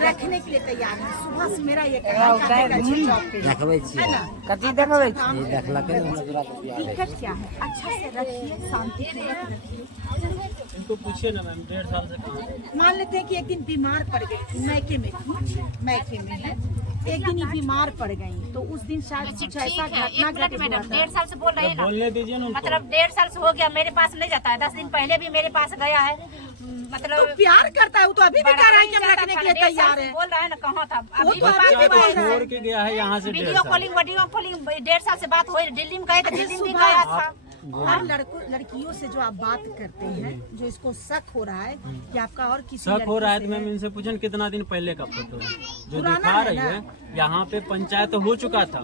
रखने के लिए तैयार है। सुबह से मेरा ये दिक्कत क्या है? अच्छा से रखिए, शांति से रखिए। इनको पूछिए ना मैम, 1.5 साल से कहाँ है? मान लेते हैं कि एक दिन बीमार पड़ गई, मैके में है, एक दिन ही बीमार पड़ गई, तो उस दिन शायद कुछ ऐसा घटना घट गया। 1.5 साल से बोल रहे हैं ना, बोलने दीजिए ना उनको। मतलब 1.5 साल से हो गया, मेरे पास नहीं जाता है। 10 दिन पहले भी मेरे पास गया है, मतलब तो प्यार करता है वो, तो अभी भी कह रहा है कि हम रखने के लिए तैयार है। बोल रहा है ना, कहाँ था वो तो अभी भी बोल रहा है। छोड़ के गया है यहाँ से 1.5 वीडियो साल। कॉलिंग 1.5 साल से बात हो रही। दिल्ली में गए तो दिल्ली में गया था। और लड़कियों से जो आप बात करते हैं, जो इसको शक हो रहा है कि आपका और किसी शक हो रहा है, तो लड़की मैम इनसे पूछन कितना दिन पहले का फोटो है जो पुराना दिखा है रही ना? है। यहाँ पे पंचायत हो चुका था,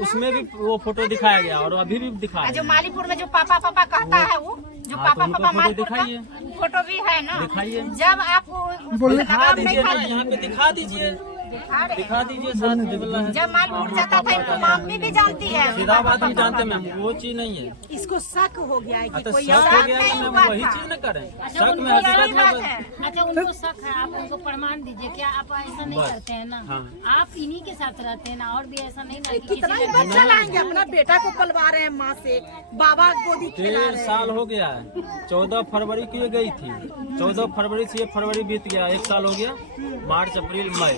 उसमें भी वो फोटो दिखाया गया और अभी भी दिखा जो रहे हैं। मालीपुर में जो पापा कहता है, वो जो हाँ, तो पापा उनको फोटो मालीपुर का दिखाइए। फोटो भी है ना। दिखाइए। जब आप दिखा दीजिए ना, यहाँ पे दिखा दीजिए, दिखा दीजिए साथ में वाला है। जब मालपुर जाता था, इनको मम्मी भी जानती है। सीधा बात हम जानते हैं मैम, वो चीज नहीं है। इसको शक हो गया है कि तो कोई शक हो गया तो मैम हुआ वही था। चीज न करें। अच्छा, शक में उनको हकीकत यही बात में है। अच्छा, उनको शक है, आप उनको प्रमाण दीजिए। क्या आप ऐसा नहीं बस। करते हैं ना? हाँ। आप इन्हीं के साथ रहते हैं ना, और भी ऐसा नहीं ना कि कितना ही किसी बच्चा लाएंगे, अपना बेटा को पलवा रहे हैं माँ से, बाबा गोदी खिला 1.5 रहे साल हो गया है। 14 फरवरी की ये गई थी, 14 फरवरी से ये फरवरी बीत गया, 1 साल हो गया। मार्च अप्रैल मई,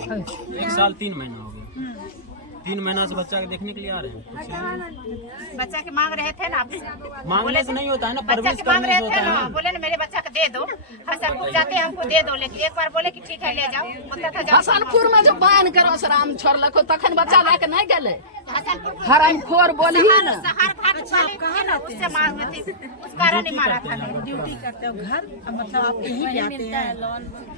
1 साल 3 महीना हो गया। 3 महीना से बच्चा के देखने के लिए आ रहे हैं। बच्चा के मांग रहे थे ना आपसे, मांगने से नहीं होता है ना, बच्चा परवरिश के मांग करने रहे से थे होता है ना। ना। बोले ना मेरे बच्चा को दे दो, हसनपुर जाते हैं हमको दे दो। लेकिन एक बार बोले कि ठीक है ले जाओ, बोलता था जाओ। हसनपुर में जो बान करो सराम छोड़लको तखन बच्चा लेके नहीं गेले। हसनपुर हरामखोर बोली ना। सहार घाट वाले थे ना, उससे मांग रहे थे, उस कारण ही मारा था। ड्यूटी करते हो घर, मतलब आप यहीं पे आते हैं,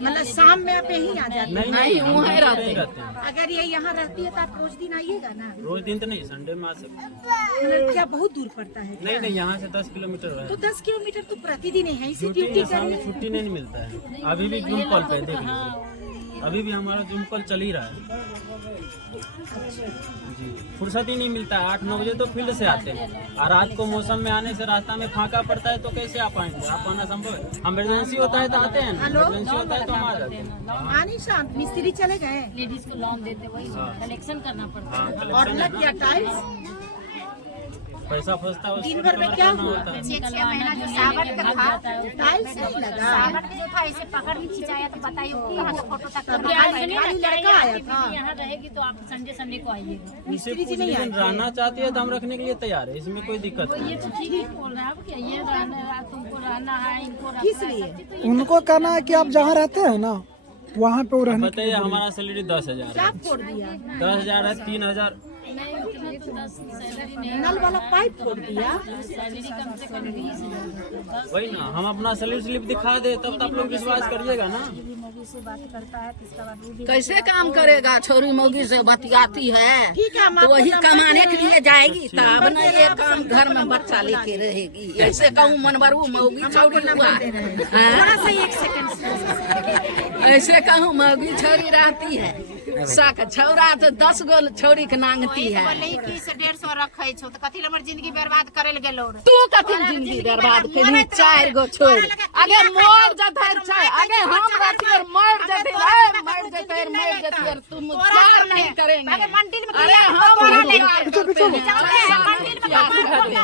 मतलब शाम में आप यहीं आ जाते हैं। नहीं, वहीं रहते नहीं हैं। रहते हैं। अगर ये यहाँ रहती है तो आप रोज दिन आइएगा ना। रोज दिन तो नहीं, संडे में आ सकते हैं। मतलब क्या बहुत दूर पड़ता है? नहीं, यहाँ से 10 किलोमीटर है। तो 10 किलोमीटर तो प्रतिदिन है, इसी ड्यूटी ड्यूटी में शाम में करिए। छुट्टी नहीं मिलता है। अभी भी जूम कॉल पे देख लीजिए, अभी भी हमारा जूम कॉल चल ही रहा है जी। फुर्सत ही नहीं मिलता है। 8-9 बजे तो फील्ड से आते हैं, और रात को मौसम में आने से रास्ता में फाका पड़ता है, तो कैसे आ पाएंगे? आप आना संभव है? इमरजेंसी होता है तो आते हैं, इमरजेंसी होता है तो हम आ जाते हैं। आनी शाम मिस्त्री चले गए लेडीज को लोन देते, वही कलेक्शन करना पड़ता है। हाँ, और कलेक्शन लग गया टाइल्स। पैसा फंसता है, दिन उसको भर में रिकवर क्या करना हुआ? होता है। 6 महीना जो सावन का था, टाइल्स नहीं लगा। सावन का जो था, इसे पकड़ भी खिंचाया, तो बताइए कहाँ से फोटो तक तब करना आज है। खाली लड़का आया था। यहाँ रहेगी तो आप संडे को आइएगा। इनसे मिस्त्री जी कुछ नहीं दिन आए रहना चाहती है तो हम रखने के लिए तैयार है, इसमें कोई दिक्कत नहीं ये तो ठीक ही बोल रहे हैं आप, क्या ये रहना, तुमको रहना है, इनको रहना किस है, लिए? सब चीज़ तो उनको कहना है कि आप जहाँ रहते हैं ना वहाँ पे वो रहने बताइए। हमारा सैलरी 10,000 क्या है, फोड़ दिया? 10,000 है, 3,000 नहीं, उतना तो 10 सैलरी नहीं, नल वाला पाइप फोड़ दिया। सैलरी कम से कम 20,000। वही ना, हम अपना सैलरी स्लिप दिखा दे तब तो आप लोग विश्वास करिएगा ना। मौगी से बात करता है, तो इसका बाद वो भी कैसे काम करेगा? छोरी मौगी से बतियाती है ठीक है, हम तो आपको वही नंबर कमाने दे के रहे लिए जाएगी, तब न ये आप काम घर में बच्चा लेके रहेगी। ऐसे कहूँ मनबरू मौगी छोरी हुआ, थोड़ा सा 1 सेकंड। ऐसे कहूँ मौगी छोरी रहती है। साक छौरा तो 10 गो छोरी के नांगती है। बोले कि 150 रखे छो, तो कथी हमर जिंदगी बर्बाद करे ले गेलो रे। तू कथी जिंदगी बर्बाद करी? 4 गो छोरी आगे मर जाता है, आगे हम रहती और मर जाते और तुम प्यार नहीं करेंगे। अरे मंदिर में अरे किया, हम तोरा नहीं लेंगे। प्यार करते हैं। मंदिर में प्यार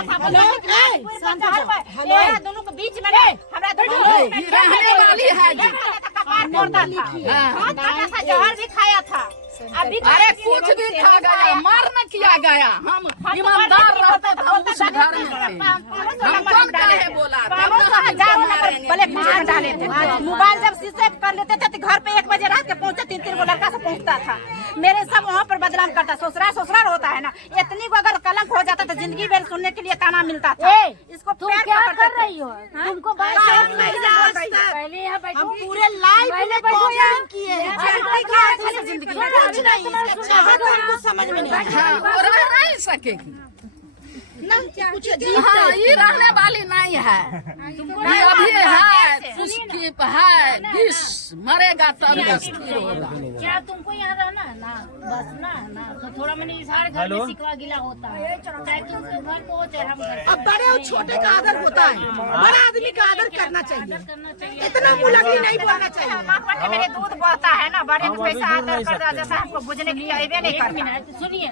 भगवान करते बोलता हैं। था, हेलो ये दोनों के बीच में नहीं, हमरा दोनों के बीच में रहने वाली है जी। कपार मोड़ता था, हाथ काटा था, जहर भी खाया था। अभी अरे कुछ भी खा गया, मर न किया गया। हम ईमानदार रहते तो हम उस घर में थे। हम कौन काहे बोला? तब न हम इनको मारेंगे। डाले थे। मोबाइल जब शीशे कर लेते थे तो घर पे 1 बजे रात के पहुंचे, 3-3 गो लड़का से पहुंचता था। मेरे सब वहाँ पर बदनाम करता। ससुराल होता है ना, इतनी को अगर कलंक हो जाता तो जिंदगी भर सुनने के लिए ताना मिलता था। इसको तुम प्यार क्या करते कर रही हो? तुमको बात पहले यहाँ बैठो। हम पूरे लाइव में कॉल किए हैं। जिंदगी कुछ नहीं, इसका चाहत हमको समझ में नहीं आता। हाँ, वो रह नहीं सकेगी। ना कुछ अजीब हाँ, ये रहने वाली नहीं है, ये अभी है, उसकी है, विष मरेगा तब स्थिर होगा। क्या तुमको यहाँ रहना है ना, बसना है ना, तो थोड़ा मैंने इशारे घर में सिकवा गिला होता है, चाहे तुम घर को हो चाहे हम घर अब बड़े और छोटे का आदर होता है, बड़ा आदमी का आदर करना चाहिए, करना चाहिए। इतना मुलगी नहीं बोलना चाहिए। माँ पर मेरे दूध बढ़ता है ना, बड़े को पैसा आदर कर दो, जैसा हमको बुझने के लिए अबे नहीं करता। सुनिए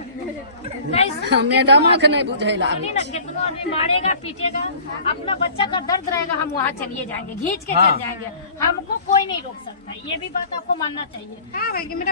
मैडम के नहीं बुझेला। सुनिए ना, कितना आदमी मारेगा पीटेगा, अपना बच्चा का दर्द रहेगा, हम वहाँ चलिए जाएंगे, खींच के चल जाएंगे, हमको कोई नहीं रोक सकता। ये भी बात आपको मानना चाहिए।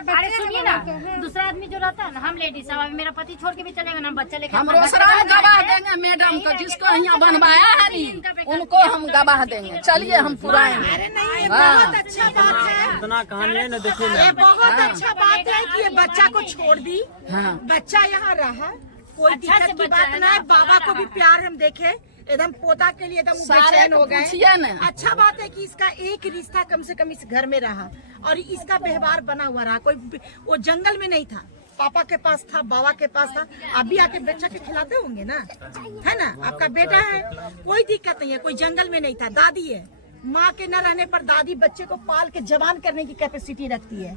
अरे सुनिए ना, दूसरा आदमी जो रहता है ना, हम लेडीज अब मेरा पति छोड़ के भी चलेगा ना, बच्चा लेकर हम रोसरा गवाह देंगे मैडम को, जिसको यहाँ बनवाया है नी, उनको हम गवाह देंगे। चलिए हम पुराएंगे। अरे नहीं, ये बहुत अच्छा बात है, इतना कहानी है ना, देखिए ये ना, बहुत अच्छा बात है कि ये बच्चा को छोड़ दी, हाँ। बच्चा यहाँ रहा, कोई अच्छा से दिक्कत की बच्चा बात है ना है। ना, बाबा को भी प्यार हम देखे, एकदम पोता के लिए एकदम सारे बेचैन हो पूछिए गए। ना। अच्छा बात है कि इसका एक रिश्ता कम से कम इस घर में रहा और इसका व्यवहार बना हुआ रहा। कोई वो जंगल में नहीं था, पापा के पास था, बाबा के पास था। आप भी आके बच्चा के खिलाते होंगे ना, है ना, आपका बेटा है, कोई दिक्कत नहीं है। कोई जंगल में नहीं था, दादी है, माँ के न रहने पर दादी बच्चे को पाल के जवान करने की कैपेसिटी रखती है।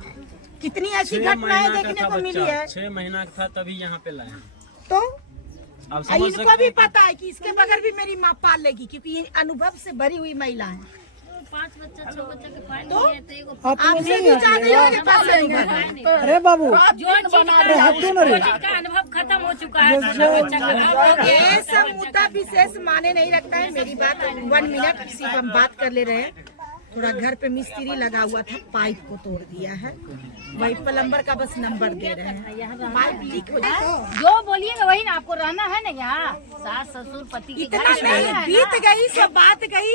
कितनी ऐसी 6 घटनाएं महीना का देखने था को मिली है। बच्चा, 6 महीना का था तभी यहाँ पे लाए। तो आप समझ इनको सकते भी हैं पता है कि इसके बगैर भी मेरी माँ पाल लेगी, क्योंकि ये अनुभव से भरी हुई महिला है। 5 बच्चा 6 बच्चा के पाल तो लिए, तो एगो आपसे भी ज्यादा उनके पास अनुभव है। अरे बाबू जो चीज हटो ना रे। का अनुभव खत्म हो चुका है, बच्चा का अनुभव हो गया। ये सब मुद्दा विशेष माने नहीं रखता है। मेरी बात 1 मिनट सिर्फ हम बात कर ले रहे हैं। थोड़ा घर पे मिस्त्री लगा हुआ था, पाइप को तोड़ दिया है, वही प्लम्बर का बस नंबर दे रहे हैं, पाइप लीक हो जाए। जो बोलिएगा वही ना, आपको रहना है ना यहाँ, सास ससुर पति की इतना नहीं, बीत गई सब बात गई,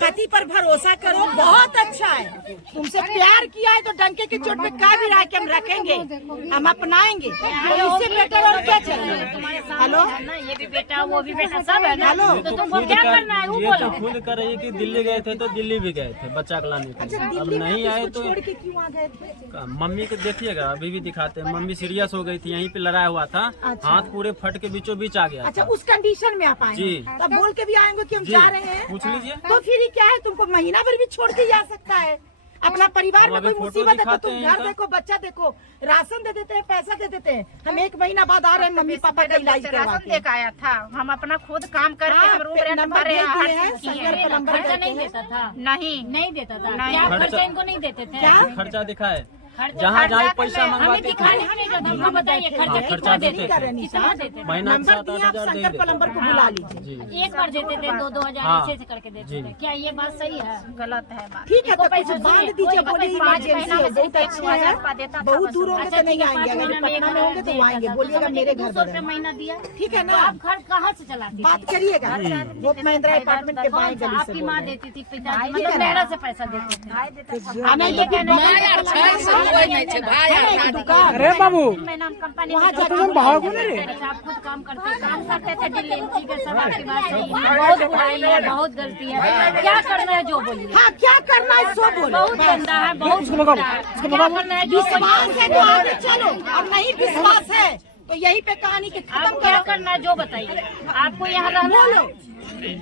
पति पर भरोसा करो, बहुत अच्छा है। तुमसे प्यार किया है तो डंके की चोट पे का भी रहा कि हम रखेंगे, हम अपनाएंगे, तो इससे बेटर और क्या चाहिए। हेलो, ये भी बेटा वो भी बेटा सब है ना, हेलो। तो तुमको क्या करना है वो ये बोलो। तो खुद कर रही है कि दिल्ली गए थे तो दिल्ली भी गए थे बच्चा को लाने के अच्छा लिए। अब दिल्ली में नहीं आप आए इसको तो छोड़ के क्यों आ गए थे? मम्मी को देखिएगा, अभी भी दिखाते हैं, मम्मी सीरियस हो गई थी, यहीं पे लड़ाई हुआ था, अच्छा। हाथ पूरे फट के बीचों बीच आ गया अच्छा था। उस कंडीशन में आप आए जी। तब बोल के भी आएंगे कि हम जी, जा रहे हैं, पूछ लीजिए। तो फिर ये क्या है, तुमको महीना भर भी छोड़ के जा सकता है। अपना परिवार हम में अभी कोई फोटो मुसीबत है तो दिखाते तुम हैं घर इनका। देखो, बच्चा देखो, राशन दे देते हैं, पैसा दे देते हैं। हम 1 महीना बाद आ रहे हैं मम्मी पापा का इलाज करवा राशन के। देकर आया था, हम अपना खुद काम करके हाँ, हम रूम रेंट नंबर भरे दे हैं, हर दिए हैं, चीज किए शंकर हैं। प्लम्बर खर्चा कहते नहीं हैं। देता था, नहीं नहीं देता था, नहीं। क्या खर्चा- खर्चा इनको नहीं देते थे। क्या? खर्चा दिखाए, खर्चा- जहाँ जहाँ खर्चा पैसा हमें मंगवाते दिखाने थे, नहीं देता था। आप बताइए खर्चा हाँ, कितना खर्चा देते देते थे, थे। कितना देते थे? महीना नंबर 7-8 दिए, आप हजार दे शंकर देते। प्लम्बर को बुला लीजिए। जी, एक बार देते थे, 2-2 हजार हाँ। ऐसे करके देते जी। थे। क्या ये बात सही है? गलत है बात। ठीक है, तो इनको पैसा कुछ बांध चाहिए, दीजिए, कोई बोलिए पैसा 5 इमरजेंसी महीना है, में बहुत सिर्फ अच्छे 1000 हैं, रुपया देता था बहुत बस। दूर होंगे तो नहीं आएंगे, अगर पटना में होंगे तो वो आएंगे। बोलिएगा मेरे घर 200 पर रुपये महीना दिया, ठीक है तो ना, आप घर कहाँ से चलाती बात थी? करिएगा। वो महिंद्रा अपार्टमेंट के बाएं कौन सा? गली से आपकी बोल माँ रहे हैं। देती थी, पिताजी ठीक मतलब है ना? मेहरा से पैसा देते थे। आना ये तो फिर कहना बगल माया में छै से कोई नहीं छै, भाई है ना एक आदमी। दुकान। अरे बाबू मैंने हम कंपनी वहाँ में जाके काम तुम भागो करते ना रे। थे, आप खुद काम करते थे दिल्ली। ठीक है, सब आपकी बात सही है, बहुत बुराई है, बहुत गलती है। क्या करना है जो बोलिए, हाँ, क्या करना है सो बोलो। बहुत गंदा है, बहुत बुरा है। क्या करना है जो विश्वास बोलिए। है तो आगे चलो, अब नहीं विश्वास है तो यही पे कहानी के खत्म आप क्या करो। करना है जो बताइए, आपको यहाँ रहना बोलो, है?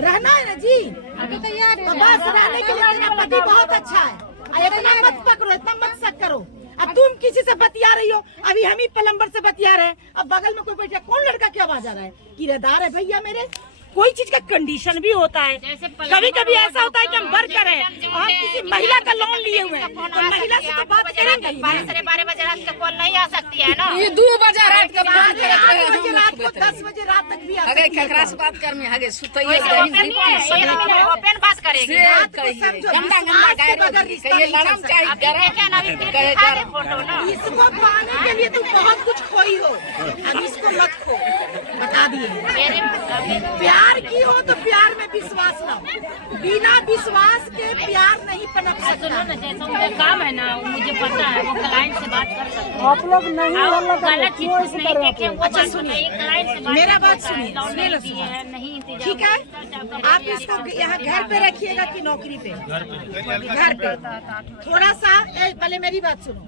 रहना है ना जी, तो बस रहने के लिए तेरा पति बहुत अच्छा है। इतना मत पकड़ो, इतना मत शक करो। अब तुम किसी से बतिया रही हो, अभी हम ही प्लम्बर से बतिया रहे हैं, अब बगल में कोई बैठा, कौन लड़का की आवाज आ रहा है? किराएदार है भैया मेरे। कोई चीज का कंडीशन भी होता है, जैसे कभी कभी ऐसा होता है कि हम वर्कर हैं और हम किसी महिला का लोन लिए हुए हैं, तो महिला से तो बात करेंगे ही ना। 12 बजे रात के कॉल नहीं आ सकती है ना। ये 2 बजे रात के फोन 8 करते बजे रात को 10 बजे रात तक भी आ अगे सकती है। केकरा से बात करमी आगे सुतइए वैसे कहीं ओपन नहीं है, एक मिनट ओपन बात करेगी। से बात को कहिए समझो, गंदा गंदा विश्वास के गायरो बगैर रिश्ता कहिए नहीं चल लड़म सकता। चाहिए अभी देखे ना, अभी कहे दिखा दे गरम। फोटो ना। इसको पाने के लिए तुम बहुत कुछ खोई हो, अब इसको मत खो, बता दिए। मेरे प्यार की हो तो प्यार में विश्वास लाओ, बिना विश्वास के प्यार नहीं पनप सुनो सकता। ना, जैसा उनका काम है ना, वो मुझे पता है, वो क्लाइंट से बात कर सकते हैं। आप लोग नहीं और हल्ला करो, गलत चीज क्यों कुछ ऐसे नहीं कर रहे देखे, हो? वो अच्छा, बात सुनिए। बताइए, क्लाइंट से बात मेरा करता बात है, सुनिए, लौट सुनिए ना, नहीं दिए हैं, नहीं इंतजाम ठीक है, करता आप इसको यहाँ घर पे रखिएगा कि नौकरी पे? घर पे। घर पे। थोड़ा सा पहले मेरी बात सुनो,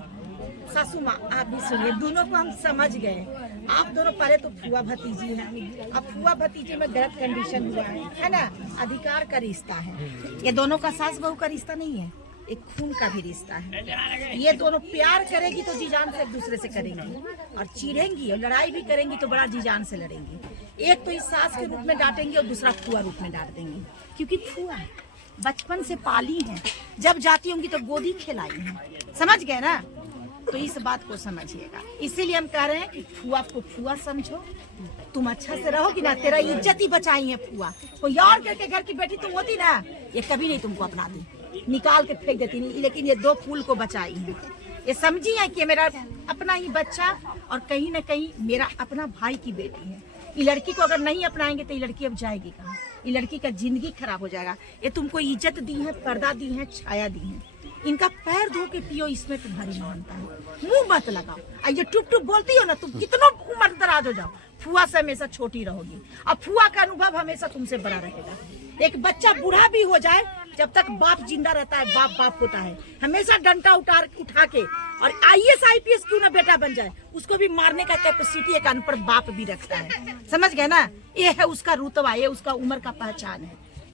सासू माँ आप भी सुनिए, दोनों को हम समझ गए। आप दोनों पहले तो फुआ भतीजी हैं, अब फुआ भतीजे में गलत कंडीशन हुआ है ना। अधिकार का रिश्ता है, ये दोनों का सास बहू का रिश्ता नहीं है, एक खून का भी रिश्ता है। ये दोनों प्यार करेगी तो जी जान से एक दूसरे से करेंगी, और चिढ़ेंगी और लड़ाई भी करेंगी तो बड़ा जी जान से लड़ेंगी। एक तो इस सास के रूप में डांटेंगे और दूसरा फुआ रूप में डांट देंगी, क्योंकि फुआ बचपन से पाली हैं, जब जाती होंगी तो गोदी खिलाई हैं, समझ गए ना। तो इस बात को समझिएगा, इसीलिए हम कह रहे हैं कि फुआ को फुआ समझो, तुम अच्छा से रहोगी ना, तेरा इज्जत ही बचाई है फुआ। कोई और के घर की बेटी तुम होती ना, ये कभी नहीं तुमको अपना दी, निकाल के फेंक देती नहीं, लेकिन ये दो फूल को बचाई है। ये समझी है कि मेरा अपना ही बच्चा और कहीं ना कहीं मेरा अपना भाई की बेटी है। ये लड़की को अगर नहीं अपनाएंगे तो ये लड़की अब जाएगी कहाँ? ये लड़की का जिंदगी खराब हो जाएगा। ये तुमको इज्जत दी है, पर्दा दी है, छाया दी है, इनका पैर धो के पियो, इसमें तुम्हारी मानता है। मुंह मत लगाओ, ये टुप टुप बोलती हो ना, तुम कितना उम्र दराज हो जाओ, फुआ से हमेशा छोटी रहोगी, और फुआ का अनुभव हमेशा तुमसे बड़ा रहेगा। एक बच्चा बूढ़ा भी हो जाए, जब तक बाप जिंदा रहता है बाप बाप होता है, हमेशा डंडा उठा के, और IAS IPS क्यों ना बेटा बन जाए, उसको भी मारने का कैपेसिटी एक अनपढ़ बाप भी रखता है, समझ गए ना। ये है उसका रुतबा, ये उसका उम्र का पहचान है।